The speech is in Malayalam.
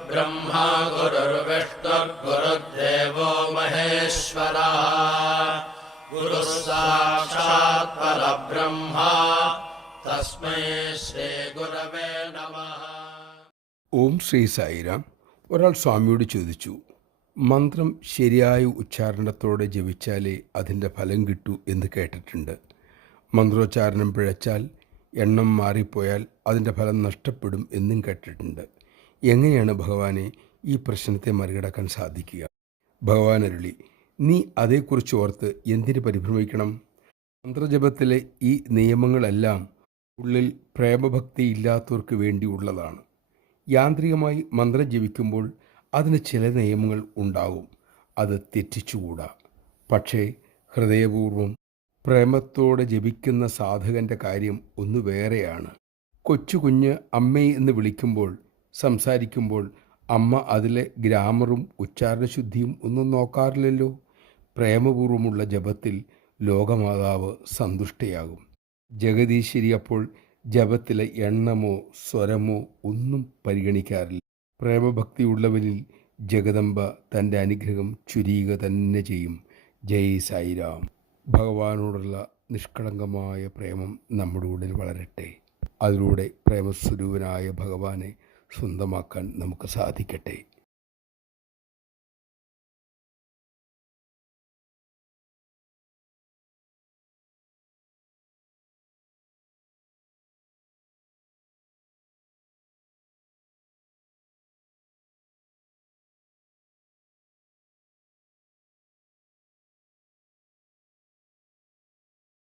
गुरुर्ब्रह्मा गुरुर्विष्णुर्गुरुर्देवो महेश्वरः गुरुः साक्षात् परब्रह्मा തസ്മൈ ശ്രീ ഗുരവേ നമഃ. ഓം ശ്രീ സായിരാം. ഒരാൾ സ്വാമിയോട് ചോദിച്ചു, മന്ത്രം ശരിയായ ഉച്ചാരണത്തോടെ ജപിച്ചാലേ അതിൻ്റെ ഫലം കിട്ടൂ എന്ന് കേട്ടിട്ടുണ്ട്. മന്ത്രോച്ചാരണം പിഴച്ചാൽ, എണ്ണം മാറിപ്പോയാൽ അതിൻ്റെ ഫലം നഷ്ടപ്പെടും എന്നും കേട്ടിട്ടുണ്ട്. എങ്ങനെയാണ് ഭഗവാനെ ഈ പ്രശ്നത്തെ മറികടക്കാൻ സാധിക്കുക? ഭഗവാൻ അരുളി, നീ അതേക്കുറിച്ച് ഓർത്ത് എന്തിന് പരിഭ്രമിക്കണം? മന്ത്രജപത്തിലെ ഈ നിയമങ്ങളെല്ലാം ഉള്ളിൽ പ്രേമഭക്തി ഇല്ലാത്തവർക്ക് വേണ്ടിയുള്ളതാണ്. യാന്ത്രികമായി മന്ത്രം ജപിക്കുമ്പോൾ അതിന് ചില നിയമങ്ങൾ ഉണ്ടാകും. അത് തെറ്റിച്ചുകൂടാ. പക്ഷേ ഹൃദയപൂർവ്വം പ്രേമത്തോടെ ജപിക്കുന്ന സാധകൻ്റെ കാര്യം ഒന്ന് വേറെയാണ്. കൊച്ചു കുഞ്ഞ് അമ്മേ എന്ന് വിളിക്കുമ്പോൾ, സംസാരിക്കുമ്പോൾ അമ്മ അതിലെ ഗ്രാമറും ഉച്ചാരണശുദ്ധിയും ഒന്നും നോക്കാറില്ലല്ലോ. പ്രേമപൂർവ്വമുള്ള ജപത്തിൽ ലോകമാതാവ് സന്തുഷ്ടയാകും. ജഗദീശ്വരി അപ്പോൾ ജപത്തിലെ എണ്ണമോ സ്വരമോ ഒന്നും പരിഗണിക്കാറില്ല. പ്രേമഭക്തിയുള്ളവരിൽ ജഗദംബ തൻ്റെ അനുഗ്രഹം ചുരിയുക തന്നെ ചെയ്യും. ജയ് സായിരാം. ഭഗവാനോടുള്ള നിഷ്കളങ്കമായ പ്രേമം നമ്മുടെ ഉള്ളിൽ വളരട്ടെ. അതിലൂടെ പ്രേമസ്വരൂപനായ ഭഗവാനെ സ്വന്തമാക്കാൻ നമുക്ക് സാധിക്കട്ടെ.